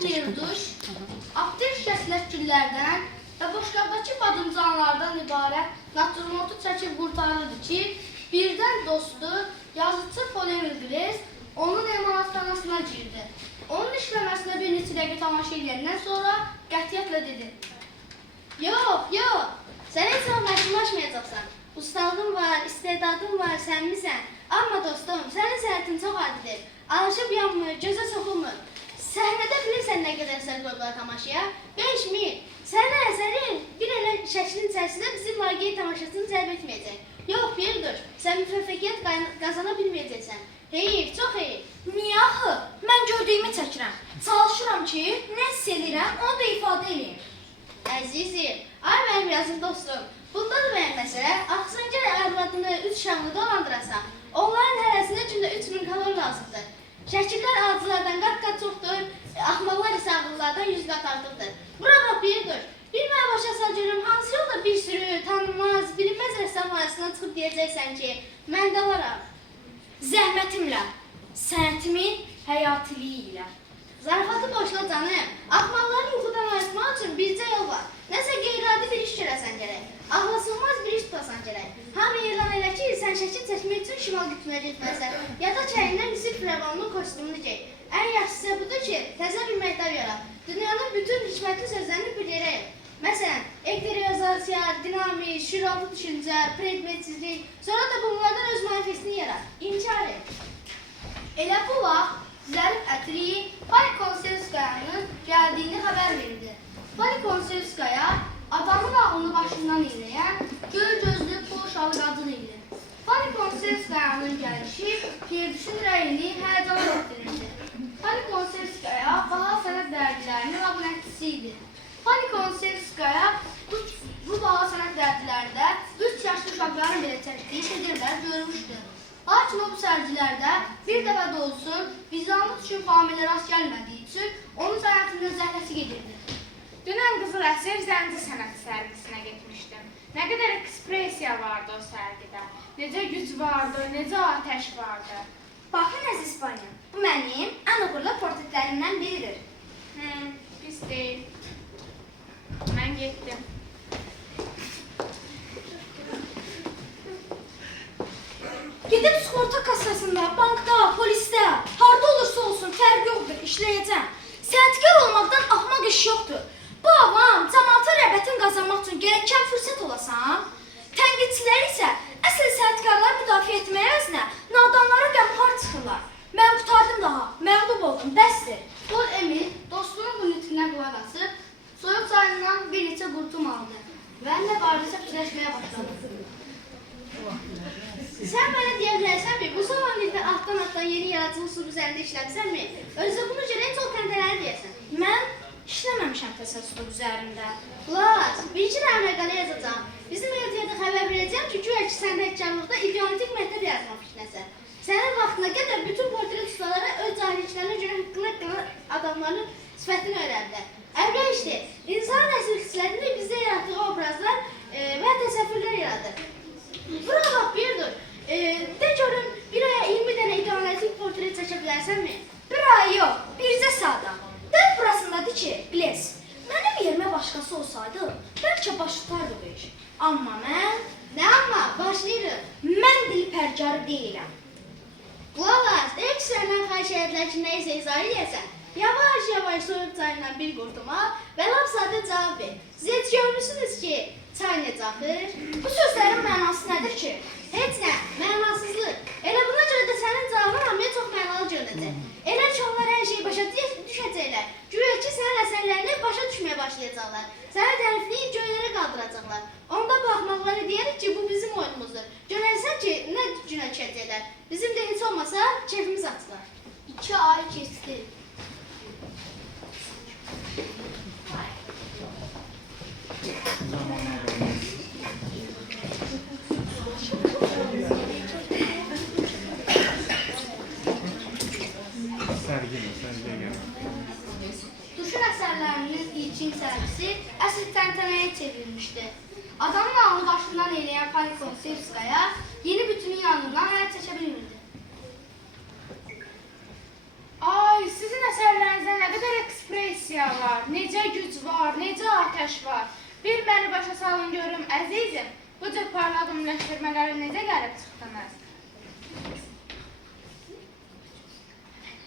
Mirduş, aktiv şəsləşgüllərdən və boşqabdakı badımcanlardan ibarət naturmotu çəkib qurtarırdı ki, birdən dostu, yazıcı Polemir Gres onun emalatxanasına girdi. Onun işləməsinə bir neçə dəqiqə tamaşa edəndən sonra qətiyyətlə dedi. Yox, sən heç vaxt məşğullaşmayacaqsan. Ustalığın var, istedadın var, sənmisən. Amma dostum, sənin səhətin çox adidir. Alışıb yanmır, gözə soxulmur. Səhnədə bilirsən nə qədər əsər qoyublar tamaşaya? 5000. Sənin əsərin bir elə şəklin içərisində bizim laqeyi tamaşasını cəlb etməyəcək. Yox, Firduş, sən müvəffəqiyyət qazana bilməyəcəksən. Heyif, çox heyif. Niyə axı? Mən gördüyümü çəkirəm. Çalışıram ki, nə hiss edirəm, onu da ifadə edeyim. Əzizim, ay mənim yazıq dostum, bundadır mənim məsələ. Axsan gəl arvadını 3 şamlı dolandırasan. Onların hərəsində gündə 3000 kalori lazımdır. Şəkillər alıcılardan qat-qat çoxdur, axmaqlar isə ağıllardan 100 qat artıqdır. Bura bax, Firduş, bir mənə başa sal görüm, hansı yolda bir sürü tanınmaz, bilinməz rəssam arasından çıxıb deyəcəksən ki, mən də varam. Zəhmətimlə, sənətimin həyatiliyi ilə. Zarafatı boşla canım, axmaqları yuxudan ayırtmaq üçün bircə yol var. Nəsə qeyri-adi bir iş görəsən gərək, ağlasılmaz bir iş tutasan gərək. Hamı elan elə ki, sən şəkil çəkmək üçün şimal qütbünə getməlisən, ya da çəyindən misir firavonunun kostyumunu gey. Ən yaxşısı budur ki, təzə bir məktəb yarat. Dünyanın bütün hikmətli sözlərini bir yerə el. Məsələn, ekteriozasiya, dinamik, şüuraltı düşüncə, predmetsizlik, sonra da bunlardan öz manifestini yarat. İnkar et. Elə bu vaxt Zərif Ətri Fali Konservskayanın gəldiyini xəbər verdi. Fali Konservskaya adamın ağlını başından eyləyən, göy gözlü, poşalı qadın idi. Fali Konservskayanın gəlişi Firduşun rəyini həyəcana gətirirdi. Fali Konservskaya baha sənət dərgilərinin abunətçisi idi. Fali Konservskaya bu baha sənət dərgilərdə 3 yaşlı uşaqların belə çəkdiyi şedirlər görmüşdü. Lakin o bu sərgilərdə bir dəfə də olsun vicdanlıq üçün familə rast gəlmədiyi üçün onun sənətinin zəhləsi gedirdi. Dünən Qızıl Əsr Zənci sənət sərgisinə getmişdim. Nə qədər ekspresiya vardı o sərgidə. Necə güc vardı, necə atəş vardı. Baxın əziz İspanya, bu mənim ən uğurlu portretlərimdən biridir. Pis deyil. Mən getdim. Gedib sığorta kassasında, bankda, polisdə, harda olursa olsun fərq yoxdur, işləyəcəm. Sənətkar olmaqdan axmaq iş yoxdur. Bu avam cəmaata rəğbətini qazanmaq üçün gərəkən fürsət olasan. Tənqidçilər isə əsl sənətkarları müdafiə etməyə əvəzinə nadanlara qəmxar çıxırlar. Mən qutardım daha, məğlub oldum, bəsdir. Pol Emil dostunun bu nitqinə qulaq asıb, soyuq çayından bir neçə qurtum aldı və nə barədə fikirləşməyə başladı. Sən mənə deyə bilərsənmi, bu zamanlıqda altdan yeni yaratıcı üslubu üzərində işləmisənmi? Özü bunu görə heç o təntənəli deyəsən. Mən işləməmişəm təsəssüb üzərində. Xlas, bir-iki dənə məqalə yazacağım. Bizim evdə xəbər verəcəm ki, güya ki, sən təhkəmlıqda ideolotik məktəb yazmaq fikrinəsən. Sənin vaxtına qədər bütün portret ustaları öz cahilliklərinə görə hıqqına adamların sifətini öyrəndilər. Əvvəl işdir, insan nəsilçilərində bizdə yaratdığı obrazlar və təsəvvürlər yaradır. Bura bax, Firduş, de görüm, bir aya 20 dənə ideolotik portret çəkə bilərsənmi? Bir ay yox, bircə saat. Dərd burasındadır ki, biles, mənim yerimə başqası olsaydı, bəlkə baş tutardı bu iş. Amma mən... Nə amma? Başlayırıq. Mən dilpərkarı deyiləm. Qulaq as, ilk səndən xahiş edilər ki, nə isə izah edəsən. Yavaş-yavaş soyuq çayından bir qurtuma və lap sadə cavab ver. Siz heç görmüşsünüz ki, çay necə axır? Bu sözlərin mənası nədir ki? Heç nə, mənasızlıq. Elə buna görə də sənin cavabın hamıya çox mənalı görünəcək. Elə ki, onlar hər şeyi başa düşəcəklər. Güya ki, sənin əsərlərini başa düşməyə başlayacaqlar. Səni tərifləyib göylərə qaldıracaqlar. Onda baxmaqları deyərik ki, bu bizim oyunumuzdur. Görərsən ki, nə günə düşəcəklər. Bizim də heç olmasa keyfimiz açılar. 2 ay keçdi. Duşun əsərlərinin ilkin sərgisi əsl təntənəyə çevrilmişdi. Adamın ağlı başından eyləyən Fali Konservskaya yeni bütünün yanından həyat çəkə bilmirdi. Ay, sizin əsərlərinizdə nə qədər ekspresiya ekspresiya var, necə güc var, necə atəş var. Bir məni başa salın görüm, əzizim, bu cür parlaq ümumiləşdirmələri necə gəlib çıxdınız?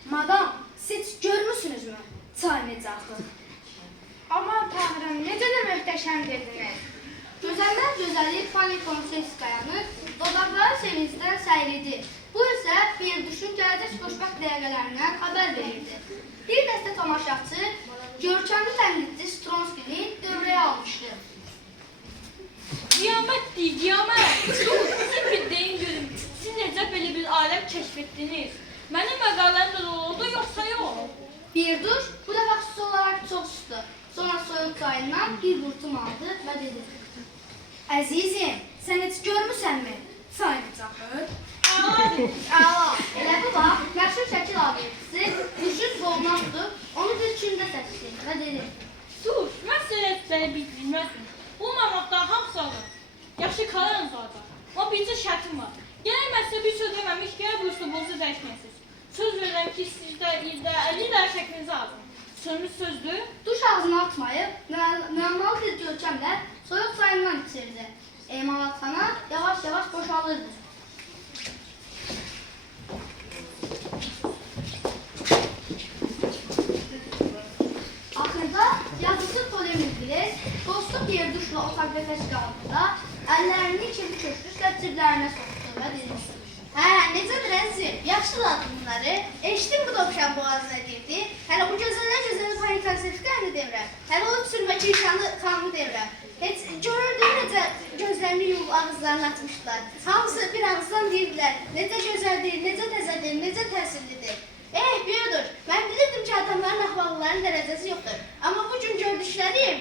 Madam, siz görmüsünüzmü? Çay necə axır? Aman tanrım, necə də möhtəşəm dediniz. Gözəllər gözəli Fani Konserskayanın dodaqları sevincdən səyridi. Bu isə bir düşün gələcək xoşbəxt dəqiqələrindən xəbər verirdi. Bir dəstə tamaşaçı görkəmli tənqidçi Stronskini dövrəyə almışdı. Qiyamətdir, qiyamət. Dur, sizin bir deyin görüm. Siz necə belə bir aləm kəşf etdiniz? Mənim məqaləm də oldu, yoxsa yox? Bir duş bu dəfə xüsusi olaraq çox sustu. Sonra soyuq çayından bir qurtum aldı və dedi. Əzizim, sən heç görmüsənmi? Çay necə axır? Əla, elə bu vaxt məşhur şəkil abidəsi düşün qoluna tutub, onu bir kündə səsdi və dedi. Dur, mən sənətləri bilməzdim. Olmamakta hamısı alır. Yaxşı kalan zaten. Ama bircə şərtim var. Gələk mən sizə bir söz deməmiş, gələk bu üslubunuzu dəyişməyəsiniz. Söz verirəm ki, sizdə ildə 50 ilə şəklinizi aldım. Sözünüz sözdür. Duş ağzına atmayıb, müəmmalı bir görkəmlə soyuq çayından içirdi. Emalatxana yavaş-yavaş boşalırdı. Axırda yazıcı Polemik Gles dostu bir duşla otaqda tək qaldıqda əllərini kirli köşküslə ciblərinə sokdu və dedi. Hə, necədir əzizim? Yaxşılar bunları. Eşitdim bu dovşan boğazına girdi. Hələ bu gözəllər gözəli Fani Konserskayanı demirəm. Hələ o sürməkçi İşanlı xanımı demirəm. Heç görürdün necə gözlərini yumub ağızlarını açmışlar. Hamısı bir ağızdan deyirdilər. Necə gözəldir, necə təzədir, necə təsirlidir. Biyodur, mən bilirdim ki, adamların axmaqların dərəcəsi yoxdur. Amma bu gün gördüklərim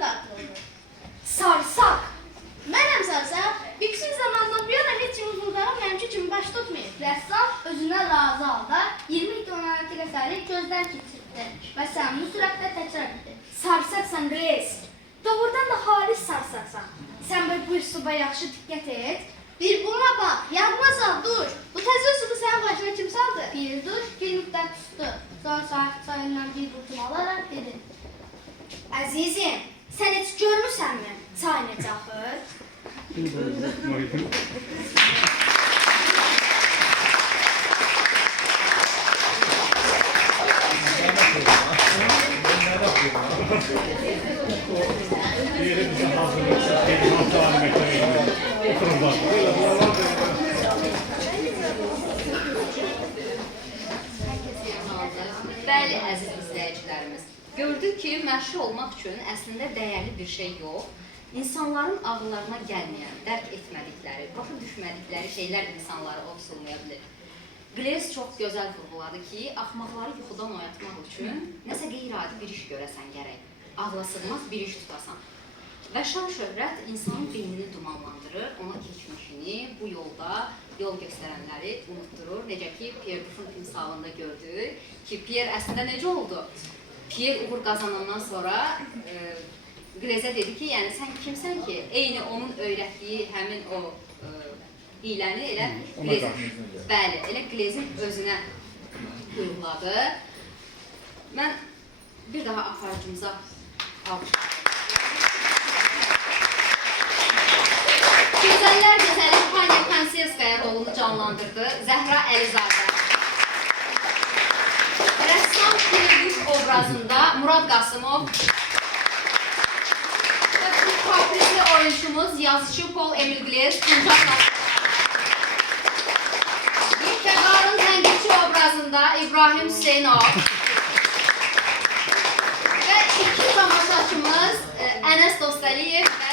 dağıtılır. Sarsaq! Mənəm sarsaq, yüksək zamandan bu yana heç kimi buldağım mənimki kimi baş tutmayıb. Rəssam özünə razı halda 20 kilometr əsəri gözdən keçirdi və səmimi sürətlə təkrar etdi. Sarsaqsan reis. Doğrudan da halis sarsaqsan. Sən bu üsluba yaxşı diqqət et. Bir buna bax, yadıma sal, dur. Bu təzə üslubu sənin başına kim saldı? Bir duş bir müddət tutdu. Sonra sahib çayından bir qurtum alaraq dedi. Əzizim, sən heç görmüsənmi? Çay necə axır? Bəli, əziz izləyicilərimiz, gördük ki, məşhur olmaq üçün əslində dəyərli bir şey yox, insanların ağıllarına gəlməyən, dərk etmədikləri, başa düşmədikləri şeylər insanları ovsunlaya bilir. Gles çox gözəl vurğuladı ki, axmaqları yuxudan oyatmaq üçün nəsə qeyri-adi bir iş görəsən gərək, ağlasılmaz bir iş tutasan. Və şan-şöhrət insanın beynini dumanlandırır, ona keçmişini bu yolda yol göstərənləri unutturur. Necə ki, Pierre Duff'un timsalında gördük ki, Pierre əslində necə oldu? Pierre uğur qazanandan sonra Glezə dedi ki, yəni sən kimsən ki, eyni onun öyrətdiyi həmin o hiləni elə Glezin, bəli, elə Glezin özünə uyguladı. Mən bir daha aparıcımıza almışam. Gözəllər gözəli Fani Konserskaya rolunu canlandırdı Zəhra Əlizadə. Rəssam Pirduş obrazında Murad Qasımov və bu kaprisli oyunçumuz yazıcı Paul Emil Gles Tuncaq Fəqarın tənqidçi obrazında İbrahim Hüseynov və iki tamaşaçımız Ənəs Dostəliyev və